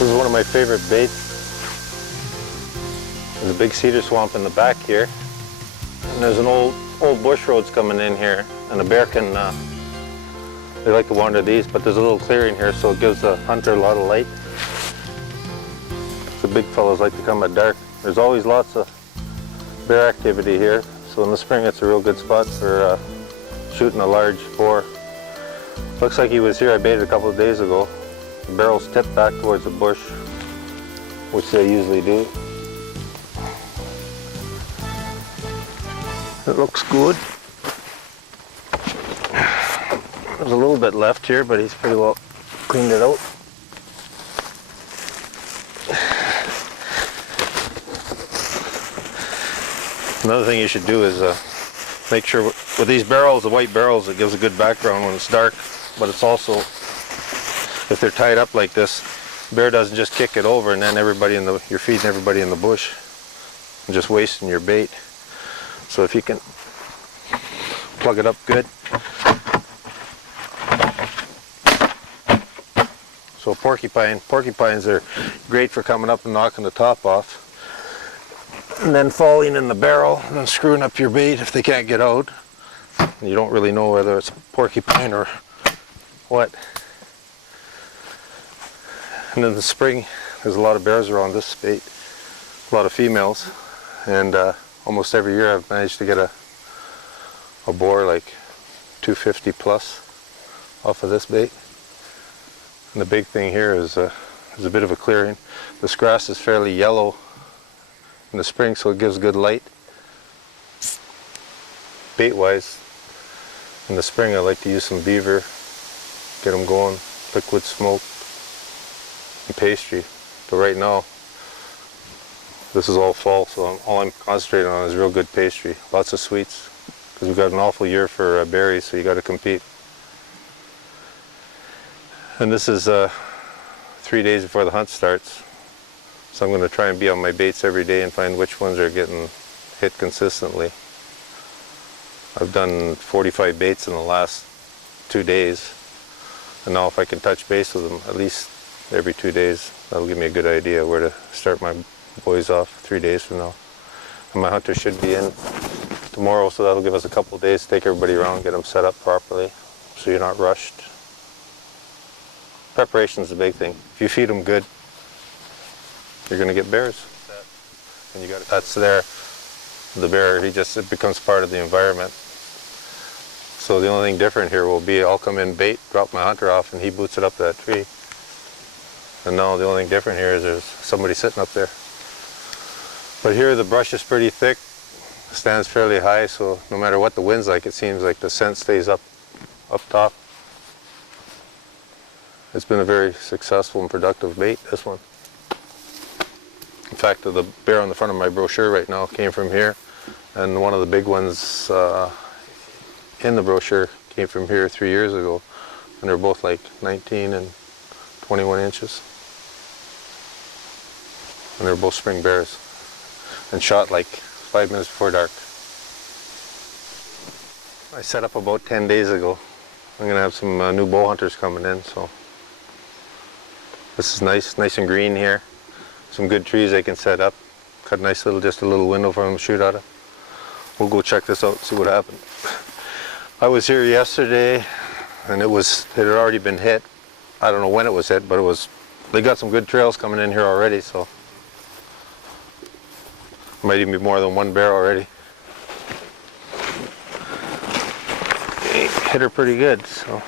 This is one of my favorite baits. There's a big cedar swamp in the back here, and there's an old bush roads coming in here, and a bear can, they like to wander these, but there's a little clearing here, so it gives the hunter a lot of light. The big fellows like to come at dark. There's always lots of bear activity here, so in the spring it's a real good spot for shooting a large boar. Looks like he was here. I baited a couple of days ago. The barrel's tipped back towards the bush, which they usually do. It looks good. There's a little bit left here, but he's pretty well cleaned it out. Another thing you should do is make sure with these barrels, the white barrels, it gives a good background when it's dark, but it's also, if they're tied up like this, bear doesn't just kick it over and then you're feeding everybody in the bush and just wasting your bait. So if you can plug it up good. So porcupines are great for coming up and knocking the top off and then falling in the barrel and then screwing up your bait if they can't get out. And you don't really know whether it's a porcupine or what. And in the spring, there's a lot of bears around this bait, a lot of females, and almost every year I've managed to get a boar like 250 plus off of this bait. And the big thing here is there's a bit of a clearing. This grass is fairly yellow in the spring, so it gives good light. Bait-wise, in the spring I like to use some beaver, get them going, liquid smoke, and pastry. But right now, this is all fall, so all I'm concentrating on is real good pastry. Lots of sweets, because we've got an awful year for berries, so you got to compete. And this is 3 days before the hunt starts, so I'm going to try and be on my baits every day and find which ones are getting hit consistently. I've done 45 baits in the last 2 days, and now if I can touch base with them at least every 2 days, that'll give me a good idea where to start my boys off 3 days from now. And my hunter should be in tomorrow, so that'll give us a couple of days to take everybody around, get them set up properly, so you're not rushed. Preparation is the big thing. If you feed them good, you're going to get bears. And that's there. The bear, it becomes part of the environment. So the only thing different here will be I'll come in bait, drop my hunter off, and he boots it up that tree. And now the only thing different here is there's somebody sitting up there. But here the brush is pretty thick, stands fairly high, so no matter what the wind's like, it seems like the scent stays up top. It's been a very successful and productive bait, this one. In fact, the bear on the front of my brochure right now came from here, and one of the big ones in the brochure came from here 3 years ago, and they're both like 19 and 21 inches. And they're both spring bears, and shot like 5 minutes before dark. I set up about 10 days ago. I'm going to have some new bow hunters coming in, so this is nice and green here. Some good trees they can set up. Cut just a little window for them to shoot out of. We'll go check this out and see what happened. I was here yesterday, and it had already been hit. I don't know when it was hit, but they got some good trails coming in here already, so might even be more than one bear already. They hit her pretty good, so.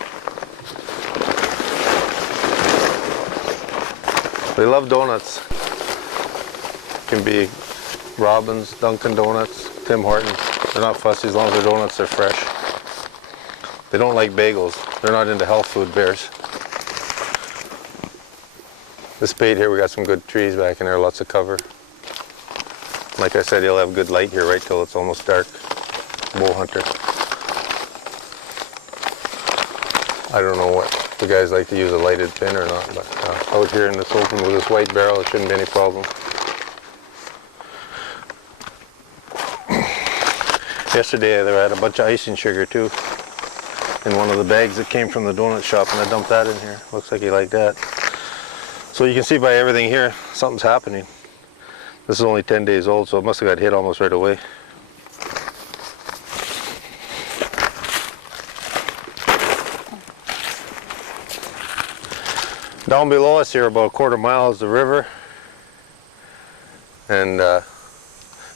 They love donuts. Can be Robin's, Dunkin' Donuts, Tim Hortons. They're not fussy as long as their donuts are fresh. They don't like bagels. They're not into health food bears. This bait here, we got some good trees back in there, lots of cover. Like I said, he'll have good light here right till it's almost dark. Bow hunter. I don't know what the guys like to use a lighted pin or not, but out here in this open with this white barrel, it shouldn't be any problem. Yesterday I had a bunch of icing sugar too in one of the bags that came from the donut shop, and I dumped that in here. Looks like he liked that. So you can see by everything here, something's happening. This is only 10 days old, so it must have got hit almost right away. Down below us here, about a quarter mile, is the river, and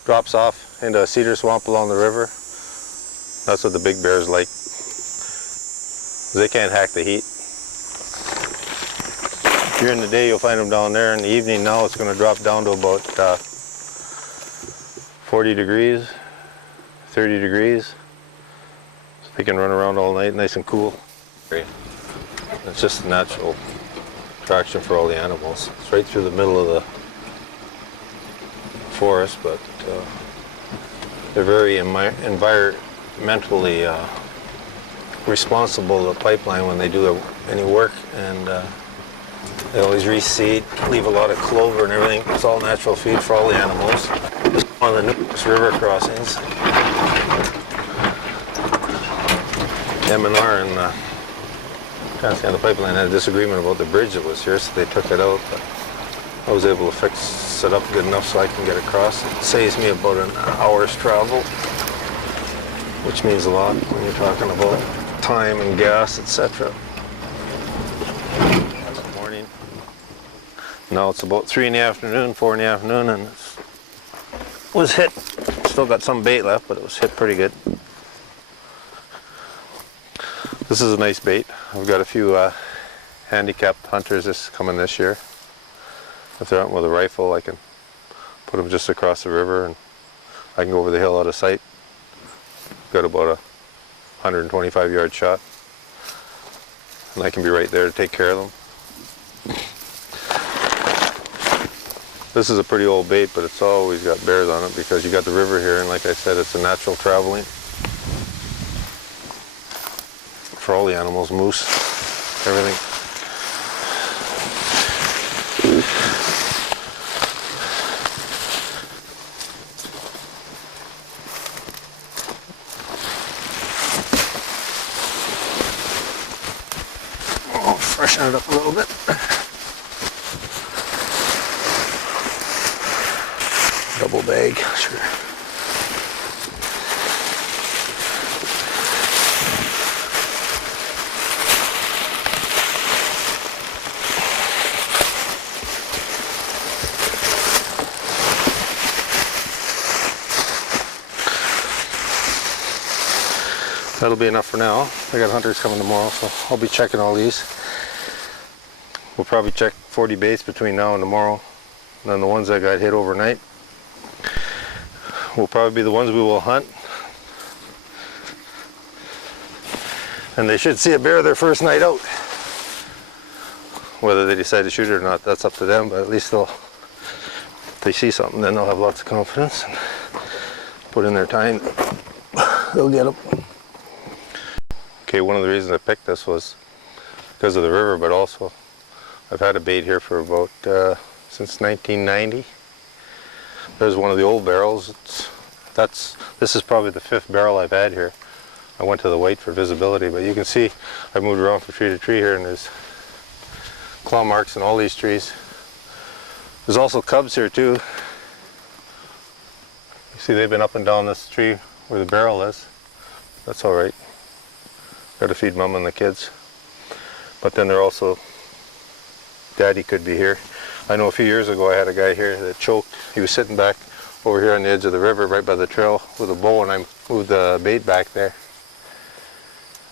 drops off into a cedar swamp along the river. That's what the big bears like. They can't hack the heat. During the day you'll find them down there. In the evening now it's going to drop down to about 40 degrees, 30 degrees. So they can run around all night nice and cool. It's just a natural attraction for all the animals. It's right through the middle of the forest, but they're very environmentally responsible to the pipeline when they do any work, and they always reseed, leave a lot of clover and everything. It's all natural feed for all the animals. Just one of the newest river crossings. M&R and Kotanen of the pipeline had a disagreement about the bridge that was here, so they took it out. But I was able to fix it up good enough so I can get across. It saves me about an hour's travel, which means a lot when you're talking about time and gas, etc. Morning. Now it's about 3 in the afternoon, 4 in the afternoon, and it was hit. Still got some bait left, but it was hit pretty good. This is a nice bait. I've got a few handicapped hunters coming this year. If they're hunting with a rifle, I can put them just across the river and I can go over the hill out of sight. Got about a 125-yard shot, and I can be right there to take care of them. This is a pretty old bait, but it's always got bears on it because you got the river here, and like I said, it's a natural traveling for all the animals, moose, everything. Oh, freshen it up a little bit. Double bag, sure. That'll be enough for now. I got hunters coming tomorrow, so I'll be checking all these. We'll probably check 40 baits between now and tomorrow. And then the ones that got hit overnight will probably be the ones we will hunt. And they should see a bear their first night out. Whether they decide to shoot it or not, that's up to them, but at least if they see something, then they'll have lots of confidence and put in their time. They'll get them. Okay, one of the reasons I picked this was because of the river, but also I've had a bait here for about since 1990. There's one of the old barrels. This is probably the 5th barrel I've had here. I went to the white for visibility, but you can see I've moved around from tree to tree here, and there's claw marks in all these trees. There's also cubs here too. You see they've been up and down this tree where the barrel is. That's all right. Got to feed mom and the kids. But then they're also, daddy could be here. I know a few years ago I had a guy here that choked. He was sitting back over here on the edge of the river right by the trail with a bow, and I moved the bait back there.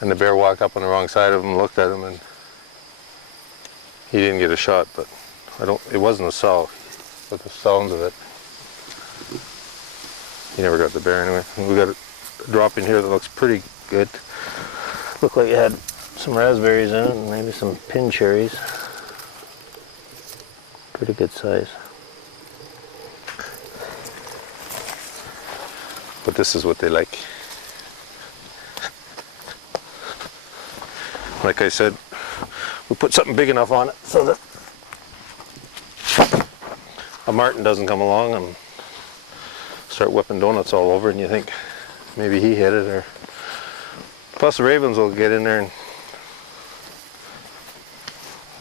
And the bear walked up on the wrong side of him, looked at him, and he didn't get a shot, but it wasn't a sow, but the sounds of it. He never got the bear anyway. And we got a drop in here that looks pretty good. Looked like it had some raspberries in it and maybe some pin cherries. Pretty good size. But this is what they like. Like I said, we put something big enough on it so that a martin doesn't come along and start whipping donuts all over, and you think maybe he hit it, or plus the ravens will get in there and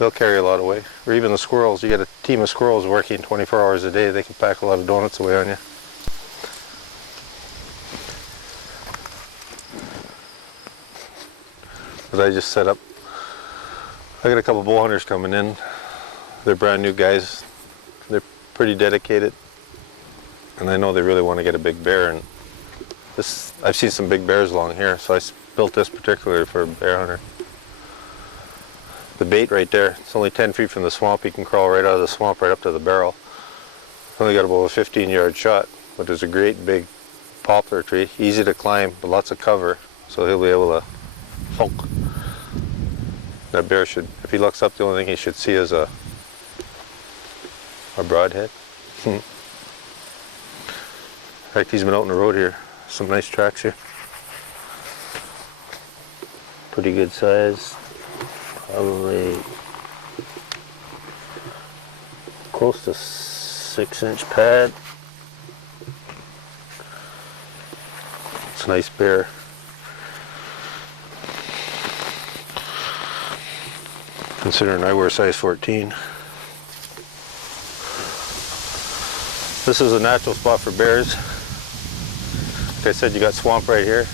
they'll carry a lot of weight. Or even the squirrels. You get a team of squirrels working 24 hours a day, they can pack a lot of donuts away on you. But I just set up. I got a couple bow hunters coming in. They're brand new guys. They're pretty dedicated. And I know they really want to get a big bear. And this, I've seen some big bears along here, so I built this particularly for a bear hunter. The bait right there, it's only 10 feet from the swamp. You can crawl right out of the swamp right up to the barrel. It's only got about a 15-yard shot, but there's a great big poplar tree, easy to climb, but lots of cover, so he'll be able to honk. That bear should, if he looks up, the only thing he should see is a broadhead. In fact, he's been out on the road here. Some nice tracks here. Pretty good size. Probably close to 6-inch pad. It's a nice bear. Considering I wear size 14. This is a natural spot for bears. Like I said, you got swamp right here.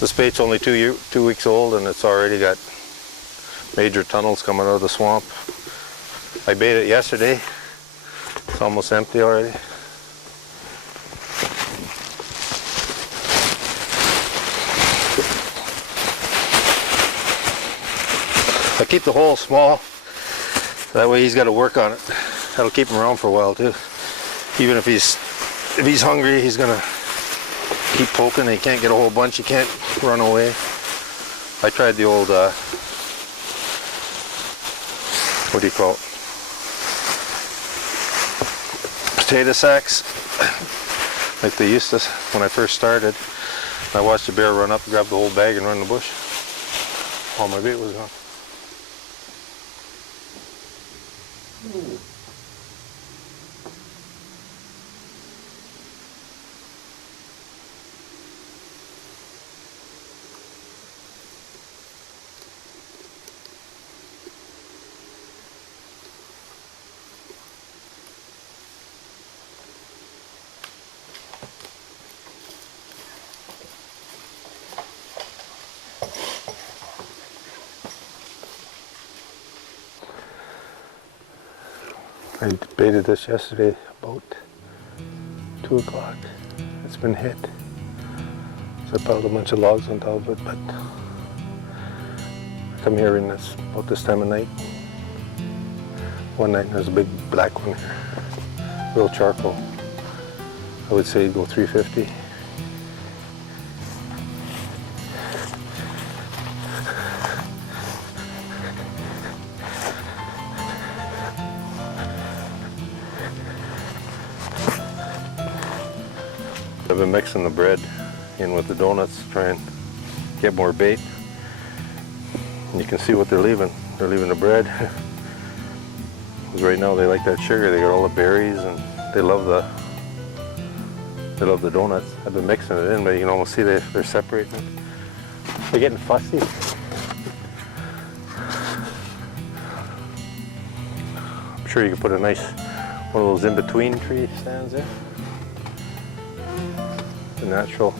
This bait's only 2 weeks old and it's already got major tunnels coming out of the swamp. I baited it yesterday. It's almost empty already. I keep the hole small. That way he's got to work on it. That'll keep him around for a while too. Even if he's hungry, he's gonna keep poking. He can't get a whole bunch. He can't run away. I tried the old what do you call it? Potato sacks, like they used to when I first started. I watched the bear run up, grab the whole bag, and run in the bush. All my bait was gone. I baited this yesterday about 2 o'clock. It's been hit. So I piled a bunch of logs on top of it, but I come here and it's about this time of night. One night there's a big black one here, real charcoal. I would say go 350. I've been mixing the bread in with the donuts to try and get more bait. And you can see what they're leaving. They're leaving the bread. Because right now they like that sugar. They got all the berries and they love the donuts. I've been mixing it in, but you can almost see they're separating. They're getting fussy. I'm sure you could put a nice one of those in-between tree stands there. The natural